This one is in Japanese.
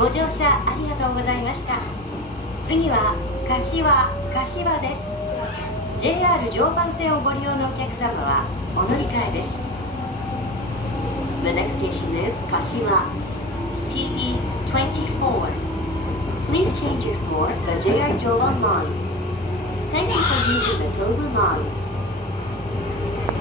ご乗車ありがとうございました。次は柏です。JR 常磐線をご利用のお客様はお乗り換えです。The next station is Kashiwa. TE24. Please change it for the JR Joban line. Thank you for using the Tobu line.